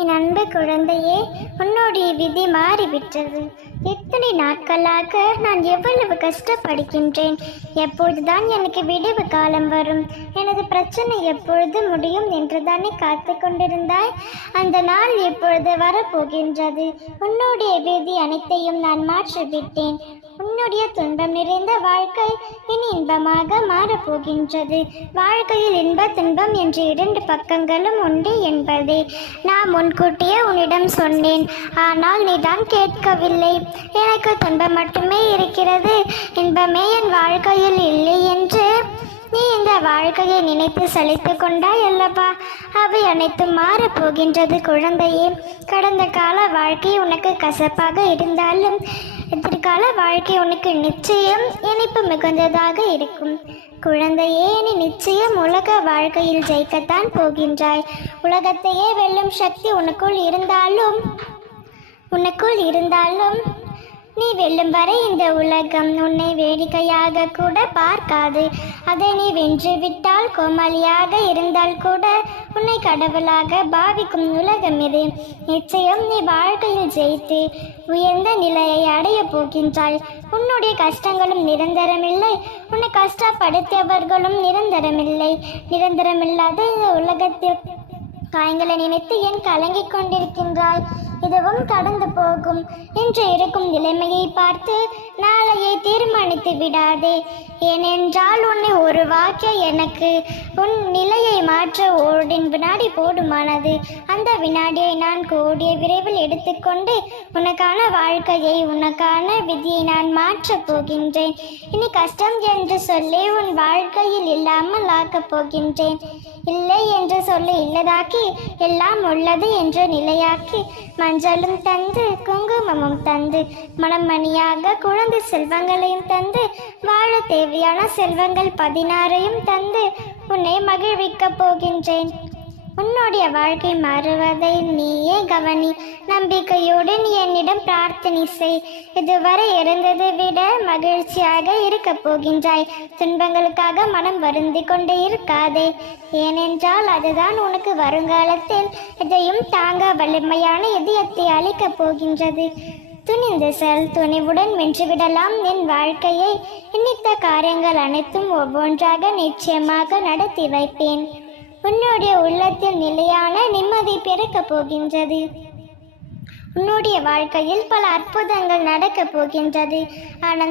என் அன்பு குழந்தையே, உன்னுடைய விதி மாறிவிட்டது. எத்தனை நாட்களாக நான் எவ்வளவு கஷ்டப்படுகின்றேன். எப்பொழுதுதான் எனக்கு விடிவு காலம் வரும், எனது பிரச்சனை எப்பொழுது முடியும் என்றுதானே காத்து கொண்டிருந்தாய். அந்த நாள் எப்பொழுது வரப்போகின்றது. உன்னுடைய விதி அனைத்தையும் நான் மாற்றிவிட்டேன். உன்னுடைய துன்பம் நிறைந்த வாழ்க்கை இனி இன்பமாக மாறப்போகின்றது. வாழ்க்கையில் இன்ப துன்பம் என்று இரண்டு பக்கங்களும் உண்டு என்பதை நான் முன்கூட்டியே உன்னிடம் சொன்னேன். ஆனால் நீதான் கேட்கவில்லை. எனக்கு துன்பம் மட்டுமே இருக்கிறது, இன்பமே என் வாழ்க்கையில் இல்லை என்று நீ இந்த வாழ்க்கையை நினைத்து சலித்து கொண்டாய் அல்லவா? அவை அனைத்தும் மாறப்போகின்றது குழந்தையே. கடந்த கால வாழ்க்கை உனக்கு கசப்பாக இருந்தாலும் எதிர்கால வாழ்க்கை உனக்கு நிச்சயம் இனிப்பு மிகுந்ததாக இருக்கும். குழந்தையே, நீ நிச்சயம் உலக வாழ்க்கையில் ஜெயிக்கத்தான் போகின்றாய். உலகத்தையே வெல்லும் சக்தி உனக்குள் இருந்தாலும் நீ வெல்லும் வரை இந்த உலகம் உன்னை வேடிக்கையாக கூட பார்க்காது. அதை நீ வென்றுவிட்டால் கோமாளியாக இருந்தால் கூட உன்னை கடவுளாக பாவிக்கும் உலகம் இது. நிச்சயம் நீ வாழ்க்கையில் ஜெயித்து உயர்ந்த நிலையை அடைய போகின்றாய். உன்னுடைய கஷ்டங்களும் நிரந்தரமில்லை, உன்னை கஷ்டப்படுத்தியவர்களும் நிரந்தரமில்லாத இந்த உலகத்தில் காயங்களை நினைத்து ஏன் கலங்கிக் கொண்டிருக்கின்றாய்? இதுவும் கடந்து போகும் என்று இருக்கும் நிலைமையை பார்த்து நாளையை தீர்மானித்து விடாதே. ஏனென்றால் உன்னை ஒரு வாக்கியம் எனக்கு உன் நிலையை மாற்ற ஓடின் வினாடி போடுமானது. அந்த வினாடியை நான் கூடிய விரைவில் எடுத்துக்கொண்டு உனக்கான வாழ்க்கையை உனக்கான விதியை நான் மாற்றப் போகின்றேன். இனி கஷ்டம் என்று சொல்லி உன் வாழ்க்கையில் இல்லாமல் ஆக்கப் போகின்றேன். இல்லை என்று சொல்லி இல்லதாக்கி எல்லாம் உள்ளது என்று நிலையாக்கி மஞ்சளும் தந்து குங்குமமும் தந்து மணமணியாக குழந்தை செல்வங்களையும் தந்து வாழ தேவையான செல்வங்கள் 16ஐயும் தந்து உன்னை மகிழ்விக்கப் போகின்றேன். உன்னுடைய வாழ்க்கை மாறுவதை நீயே கவனி. நம்பிக்கையோடு நீ என்னிடம் பிரார்த்தனை செய். இதுவரை இருந்ததை விட மகிழ்ச்சியாக இருக்கப் போகின்றாய். துன்பங்களுக்காக மனம் வருந்தி கொண்டே இருக்காதே. ஏனென்றால் அதுதான் உனக்கு வருங்காலத்தில் எதையும் தாங்க வலிமையான இதயத்தை அளிக்கப் போகின்றது. துணிந்து செல், துணிவுடன் வென்றுவிடலாம். என் வாழ்க்கையை நினைத்த காரியங்கள் அனைத்தும் ஒவ்வொன்றாக நிச்சயமாக நடத்தி வைப்பேன். உன்னுடைய உள்ளத்தில் நிலையான நிம்மதி பிறக்கப் போகின்றது. உன்னுடைய வாழ்க்கையில் பல அற்புதங்கள் நடக்கப் போகின்றது. ஆனந்த